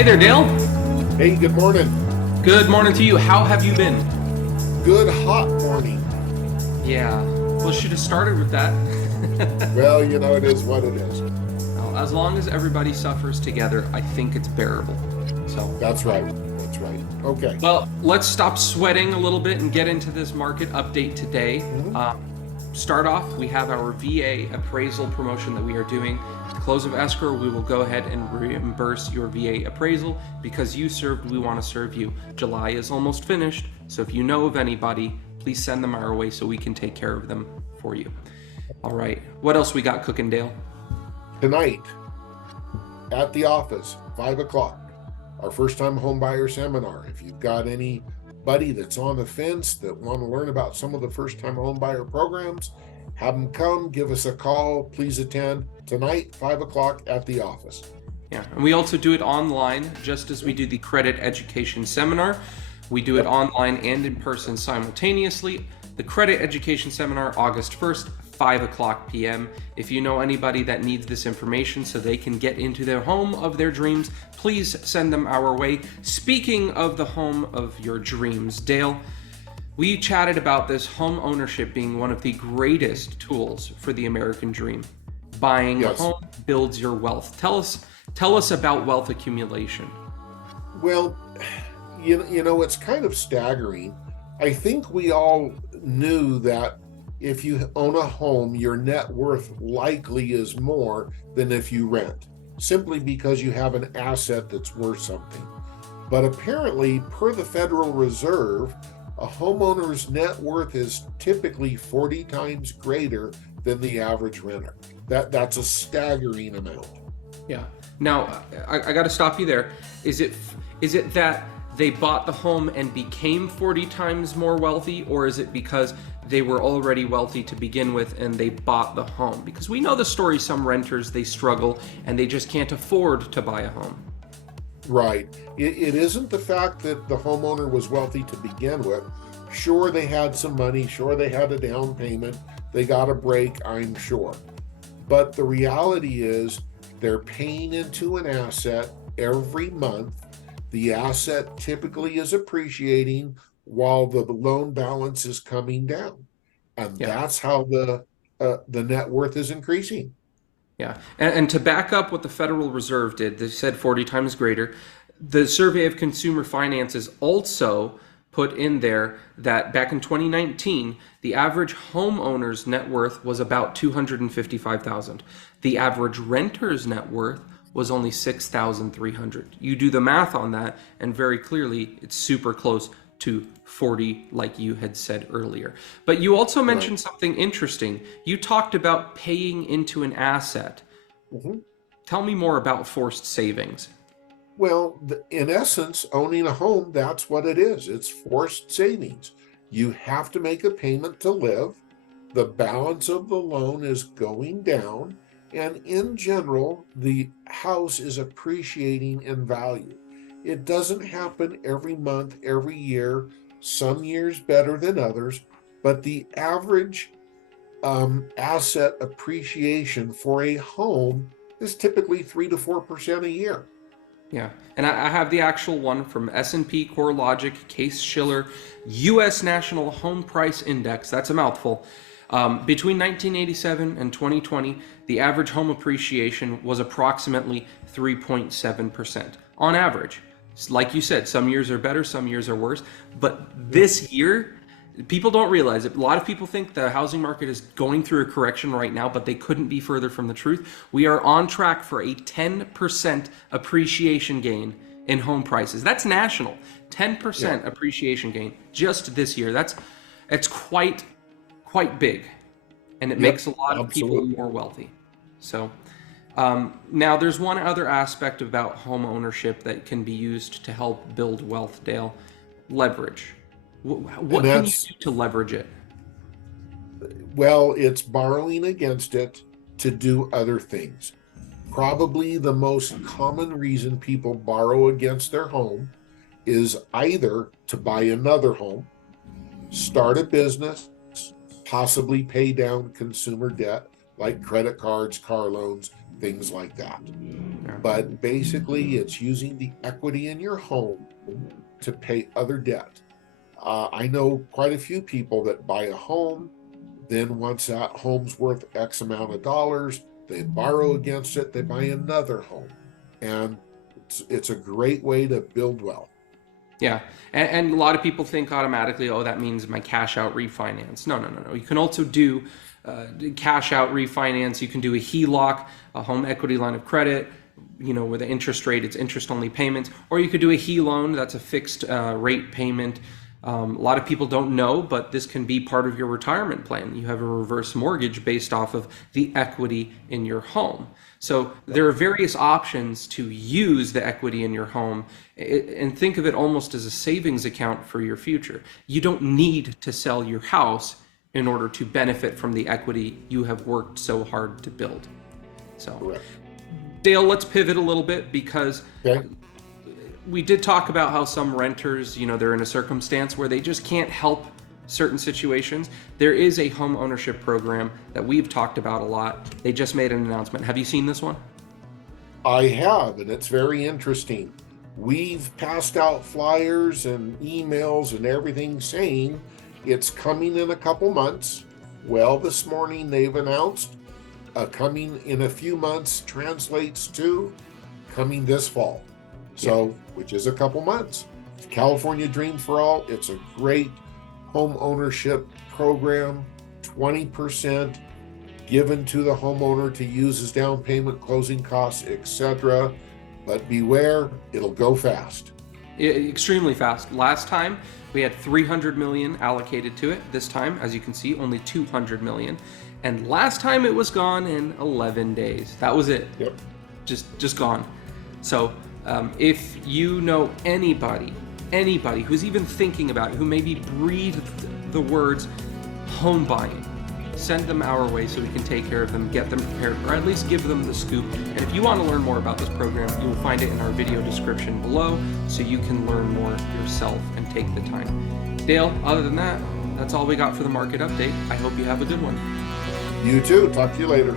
Hey there, Dale. Hey, good morning. Good morning to you. How have you been? Good hot morning. Yeah, well, should have started with that. Well, it is what it is. Well, as long as everybody suffers together, I think it's bearable. So, That's right. That's right. Okay. well, let's stop sweating a little bit and get into this market update today. Mhm. Start off, we have our VA appraisal promotion that we are doing. At the close of escrow, we will go ahead and reimburse your VA appraisal because you served, we want to serve you. July is almost finished, so if you know of anybody, please send them our way so we can take care of them for you. All right, what else we got cooking, Dale? Tonight at the office, 5 o'clock, our first time home buyer seminar. If you've got anybody that's on the fence that want to learn about some of the first time home buyer programs, have them come, give us a call. Please attend tonight, 5 o'clock at the office. Yeah, and we also do it online, just as we do the credit education seminar. We do it online and in person simultaneously. The credit education seminar, August 1st, 5 o'clock p.m. If you know anybody that needs this information so they can get into their home of their dreams, please send them our way. Speaking of the home of your dreams, Dale, we chatted about this home ownership being one of the greatest tools for the American dream. Buying a home builds your wealth. Tell us about wealth accumulation. Well, it's kind of staggering. I think we all knew that if you own a home, your net worth likely is more than if you rent, simply because you have an asset that's worth something. But apparently, per the Federal Reserve, a homeowner's net worth is typically 40 times greater than the average renter. That's a staggering amount. Yeah. Now, I got to stop you there. Is it that they bought the home and became 40 times more wealthy, or is it because they were already wealthy to begin with and they bought the home? Because we know the story, some renters, they struggle and they just can't afford to buy a home. Right. It isn't the fact that the homeowner was wealthy to begin with. Sure, they had some money. Sure, they had a down payment. They got a break, I'm sure. But the reality is they're paying into an asset every month. The asset typically is appreciating while the loan balance is coming down. And that's how the net worth is increasing. Yeah, and to back up what the Federal Reserve did, they said 40 times greater. The Survey of Consumer Finances also put in there that back in 2019, the average homeowner's net worth was about $255,000. The average renter's net worth was only $6,300. You do the math on that, and very clearly, it's super close to 40, like you had said earlier. But you also mentioned something interesting. You talked about paying into an asset. Mm-hmm. Tell me more about forced savings. Well, in essence, owning a home, that's what it is. It's forced savings. You have to make a payment to live. The balance of the loan is going down. And in general, the house is appreciating in value. It doesn't happen every month, every year, some years better than others, but the average asset appreciation for a home is typically 3 to 4% a year. Yeah, and I have the actual one from S&P, CoreLogic, Case-Shiller, U.S. National Home Price Index. That's a mouthful. Between 1987 and 2020, the average home appreciation was approximately 3.7% on average. Like you said, some years are better, some years are worse. But this year, people don't realize it. A lot of people think the housing market is going through a correction right now, but they couldn't be further from the truth. We are on track for a 10% appreciation gain in home prices. That's national. 10% appreciation gain just this year. It's quite big, and it makes a lot of people more wealthy. So now there's one other aspect about home ownership that can be used to help build wealth, Dale. Leverage. What can you do to leverage it? Well, it's borrowing against it to do other things. Probably the most common reason people borrow against their home is either to buy another home, start a business, possibly pay down consumer debt like credit cards, car loans, things like that. Yeah. but basically it's using the equity in your home to pay other debt. I know quite a few people that buy a home, then once that home's worth X amount of dollars, they borrow against it, they buy another home. And it's a great way to build wealth. Yeah, and a lot of people think automatically, oh, that means my cash out refinance. No. You can also do cash out refinance. You can do a HELOC, a home equity line of credit, where the interest rate, it's interest only payments, or you could do a HE loan. That's a fixed rate payment. A lot of people don't know, but this can be part of your retirement plan. You have a reverse mortgage based off of the equity in your home. So there are various options to use the equity in your home, and think of it almost as a savings account for your future. You don't need to sell your house in order to benefit from the equity you have worked so hard to build. So, Correct. Dale, let's pivot a little bit, because Okay. we did talk about how some renters, they're in a circumstance where they just can't help certain situations. There is a home ownership program that we've talked about a lot. They just made an announcement. Have you seen this one? I have, and it's very interesting. We've passed out flyers and emails and everything saying it's coming in a couple months. Well, this morning they've announced coming in a few months translates to coming this fall. So, which is a couple months. California Dream for All, it's a great home ownership program, 20% given to the homeowner to use as down payment, closing costs, etc. But beware, it'll go fast. Extremely fast. Last time we had 300 million allocated to it. This time, as you can see, only 200 million. And last time it was gone in 11 days. That was it. Yep. Just gone. So if you know anybody who's even thinking about it, who maybe breathed the words home buying, send them our way so we can take care of them, get them prepared, or at least give them the scoop. And if you want to learn more about this program, you will find it in our video description below, so you can learn more yourself and take the time. Dale, other than that, that's all we got for the market update. I hope you have a good one. You too. Talk to you later.